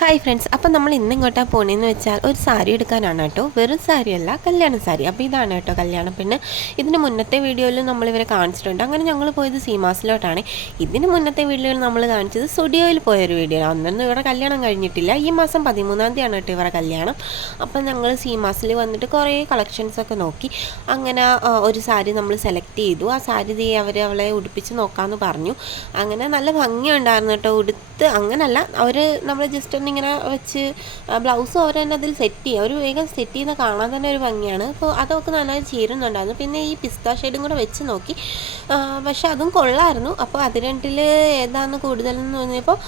Hi friends, അപ്പം നമ്മൾ ഇന്ന് ഇങ്ങോട്ടാണ് പോണേന്ന് വെച്ചാൽ ഒരു സാരി എടുക്കാനാണ് കേട്ടോ. വെറും സാരിയല്ല, കല്യാണ സാരി. അപ്പോൾ ഇതാണ് കേട്ടോ കല്യാണം പെണ്ണ്. ഇതിന് മുന്നത്തെ വീഡിയോയിൽ നമ്മളിവരെ കാണിച്ചിട്ടുണ്ട്. അങ്ങനെ ഞങ്ങൾ പോയത് സീമാസിലോട്ടാണ്. ഇതിന് മുന്നത്തെ വീഡിയോയിൽ നമ്മൾ കാണിച്ചത് സ്റ്റുഡിയോയിൽ പോയൊരു വീഡിയോ. അന്നൊന്നും ഇവരുടെ കല്യാണം കഴിഞ്ഞിട്ടില്ല. ഈ മാസം 13-ാം തീയതിയാണ് കേട്ടോ ഇവരുടെ കല്യാണം. അപ്പം ഞങ്ങൾ സീമാസിൽ വന്നിട്ട് കുറേ കളക്ഷൻസൊക്കെ നോക്കി. അങ്ങനെ ഒരു സാരി നമ്മൾ സെലക്ട് ചെയ്തു. ആ സാരി അവളെ ഉടുപ്പിച്ച് നോക്കാമെന്ന് പറഞ്ഞു. അങ്ങനെ നല്ല ഭംഗിയുണ്ടായിരുന്നു കേട്ടോ. അങ്ങനല്ല, അവർ നമ്മൾ ജസ്റ്റ് ഒന്നിങ്ങനെ വെച്ച് ബ്ലൗസും അവർ തന്നെ അതിൽ സെറ്റ് ചെയ്യുക. ഒരു വേഗം സെറ്റ് ചെയ്യുന്ന കാണാൻ തന്നെ ഒരു ഭംഗിയാണ്. അപ്പോൾ അതൊക്കെ നന്നായി ചേരുന്നുണ്ടായിരുന്നു. പിന്നെ ഈ പിസ്ത ഷെയ്ഡും കൂടെ വെച്ച് നോക്കി, പക്ഷെ അതും കൊള്ളായിരുന്നു. അപ്പോൾ അത് രണ്ടിൽ ഏതാണെന്ന് കൂടുതലെന്ന് തോന്നിയപ്പോൾ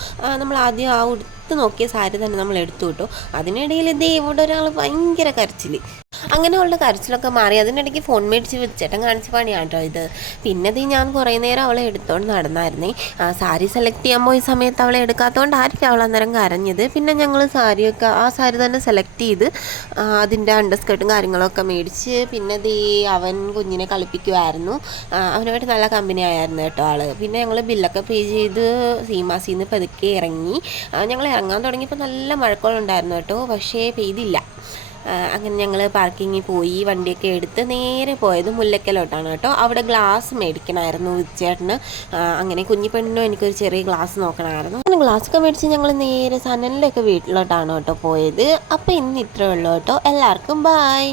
നമ്മൾ ആദ്യം ആ ഉടുത്ത് നോക്കിയ സാരി തന്നെ നമ്മൾ എടുത്തു കിട്ടും. അതിനിടയിൽ ഇവിടെ ഒരാൾ ഭയങ്കര കരച്ചിൽ. അങ്ങനെയുള്ള കരച്ചിലൊക്കെ മാറി. അതിനിടയ്ക്ക് ഫോൺ മേടിച്ച് ചേട്ടൻ കാണിച്ച പണിയാണ് കേട്ടോ ഇത്. പിന്നെ ഞാൻ കുറേ നേരം അവളെ എടുത്തോണ്ട് നടന്നായിരുന്നേ. സാരി സെലക്ട് ചെയ്യാൻ പോയ സമയത്ത് അവളെ എടുക്കാത്തതുകൊണ്ട് ആയിരിക്കും അവൾ അന്നേരം കരഞ്ഞത്. പിന്നെ ഞങ്ങൾ ആ സാരി തന്നെ സെലക്ട് ചെയ്ത് അതിൻ്റെ അണ്ടർസ്കേർട്ടും കാര്യങ്ങളൊക്കെ മേടിച്ച് പിന്നെ അവൻ കുഞ്ഞിനെ കളിപ്പിക്കുമായിരുന്നു. അവനുമായിട്ട് നല്ല കമ്പനി ആയിരുന്നു കേട്ടോ ആൾ. പിന്നെ ഞങ്ങൾ ബില്ലൊക്കെ പേ ചെയ്ത് സീമാസിൽ നിന്ന് പതുക്കെ ഇറങ്ങി. ഞങ്ങൾ ഇറങ്ങാൻ തുടങ്ങിയപ്പോൾ നല്ല മഴക്കോളുണ്ടായിരുന്നു കേട്ടോ, പക്ഷേ പെയ്തില്ല. അങ്ങനെ ഞങ്ങൾ പാർക്കിങ്ങിൽ പോയി വണ്ടിയൊക്കെ എടുത്ത് നേരെ പോയത് മുല്ലക്കലോട്ടാണ് കേട്ടോ. അവിടെ ഗ്ലാസ് മേടിക്കണമായിരുന്നു ചേട്ടന്. അങ്ങനെ കുഞ്ഞിപ്പെണ്ണിനും എനിക്കൊരു ചെറിയ ഗ്ലാസ് നോക്കണമായിരുന്നു. അങ്ങനെ ഗ്ലാസ്സൊക്കെ മേടിച്ച് ഞങ്ങൾ നേരെ സനലിൻ്റെയൊക്കെ വീട്ടിലോട്ടാണ് കേട്ടോ പോയത്. അപ്പോൾ ഇന്ന് ഇത്രയേ ഉള്ളൂ കേട്ടോ. എല്ലാവർക്കും ബായ്.